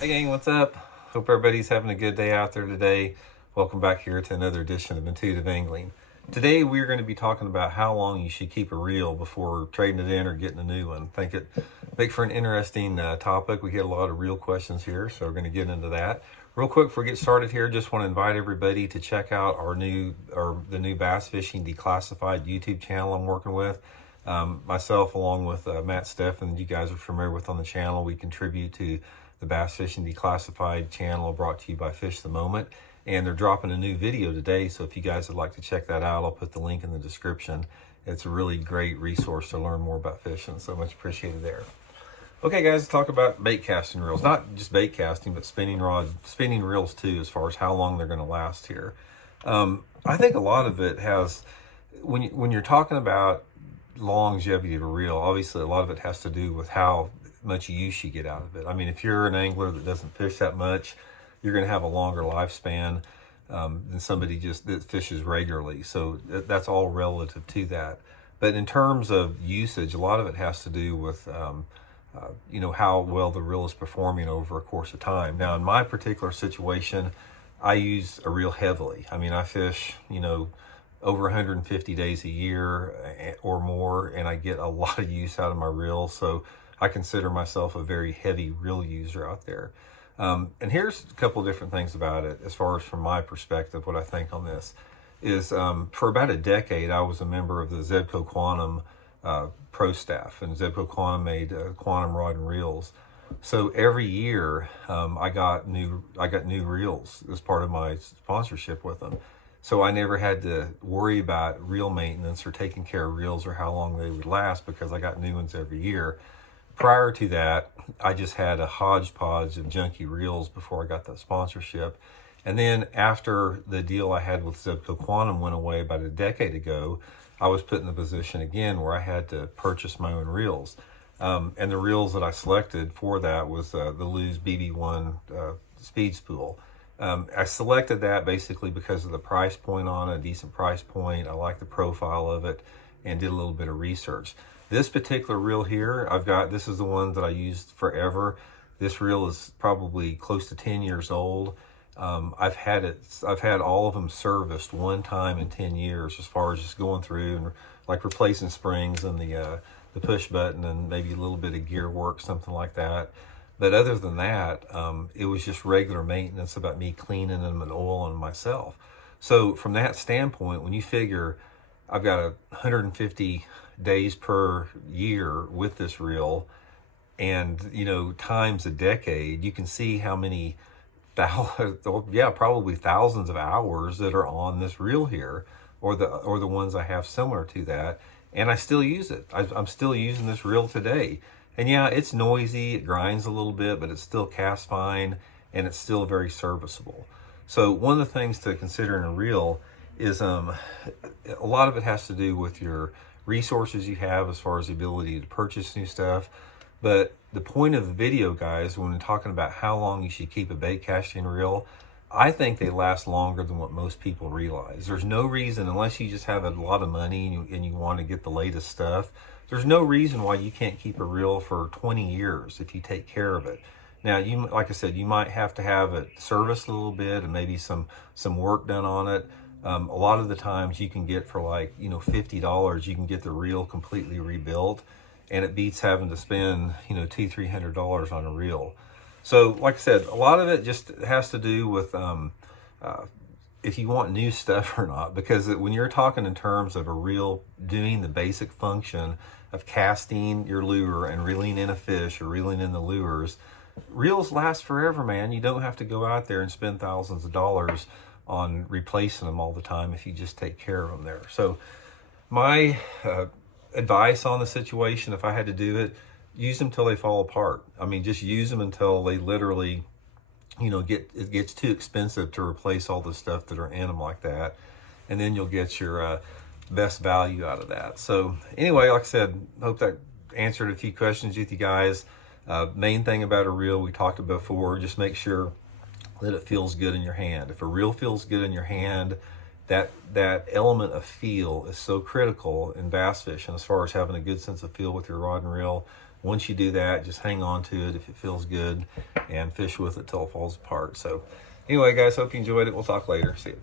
Hey gang, what's up? Hope everybody's having a good day out there today. Welcome back here to another edition of Intuitive Angling. Today we're going to be talking about how long you should keep a reel before trading it in or getting a new one. I think it make for an interesting topic. We get a lot of reel questions here, so we're going to get into that. Real quick before we get started here, just want to invite everybody to check out the new Bass Fishing Declassified YouTube channel I'm working with. Myself, along with Matt Steffen, you guys are familiar with on the channel, we contribute to the Bass Fishing Declassified channel brought to you by Fish the Moment. And they're dropping a new video today, so if you guys would like to check that out, I'll put the link in the description. It's a really great resource to learn more about fishing, so much appreciated there. Okay guys, let's talk about bait casting reels. Not just bait casting, but spinning reels too, as far as how long they're going to last here. I think a lot of it has, when you're talking about longevity of a reel, obviously a lot of it has to do with how much use you get out of it. I mean, if you're an angler that doesn't fish that much, you're going to have a longer lifespan than somebody just that fishes regularly. So that's all relative to that. But in terms of usage, a lot of it has to do with how well the reel is performing over a course of time. Now, in my particular situation, I use a reel heavily. I mean, I fish, over 150 days a year or more, and I get a lot of use out of my reel. So I consider myself a very heavy reel user out there. And here's a couple of different things about it, as far as from my perspective, what I think on this is for about a decade, I was a member of the Zebco Quantum pro staff, and Zebco Quantum made Quantum rod and reels. So every year I got new reels as part of my sponsorship with them. So I never had to worry about reel maintenance or taking care of reels or how long they would last, because I got new ones every year. Prior to that, I just had a hodgepodge of junky reels before I got that sponsorship. And then after the deal I had with Zebco Quantum went away about a decade ago, I was put in the position again where I had to purchase my own reels. And the reels that I selected for that was the Lew's BB1 Speed Spool. I selected that basically because of the price point on it, a decent price point. I like the profile of it and did a little bit of research. This particular reel here, this is the one that I used forever. This reel is probably close to 10 years old. I've had all of them serviced one time in 10 years, as far as just going through and like replacing springs and the push button and maybe a little bit of gear work, something like that. But other than that, it was just regular maintenance about me cleaning them and oiling them myself. So from that standpoint, when you figure I've got 150 days per year with this reel, and times a decade, you can see how many probably thousands of hours that are on this reel here, or the ones I have similar to that, and I still use it. I'm still using this reel today, and yeah, it's noisy, it grinds a little bit, but it's still cast fine, and it's still very serviceable. So one of the things to consider in a reel is a lot of it has to do with your resources you have as far as the ability to purchase new stuff. But the point of the video, guys, when we're talking about how long you should keep a bait casting reel, I think they last longer than what most people realize. There's no reason, unless you just have a lot of money and you want to get the latest stuff, there's no reason why you can't keep a reel for 20 years if you take care of it. Now, like I said, you might have to have it serviced a little bit and maybe some work done on it. A lot of the times you can get for $50, you can get the reel completely rebuilt, and it beats having to spend $200-300 on a reel. So like I said, a lot of it just has to do with if you want new stuff or not, because when you're talking in terms of a reel doing the basic function of casting your lure and reeling in a fish or reeling in the lures, reels last forever, man. You don't have to go out there and spend thousands of dollars on replacing them all the time if you just take care of them there. So my advice on the situation, if I had to do it, use them till they fall apart. I mean, just use them until they literally, it gets too expensive to replace all the stuff that are in them like that. And then you'll get your best value out of that. So anyway, like I said, hope that answered a few questions with you guys. Main thing about a reel we talked about before, just make sure that it feels good in your hand. If a reel feels good in your hand, that element of feel is so critical in bass fishing as far as having a good sense of feel with your rod and reel. Once you do that, just hang on to it if it feels good and fish with it till it falls apart. So anyway, guys, hope you enjoyed it. We'll talk later. See you.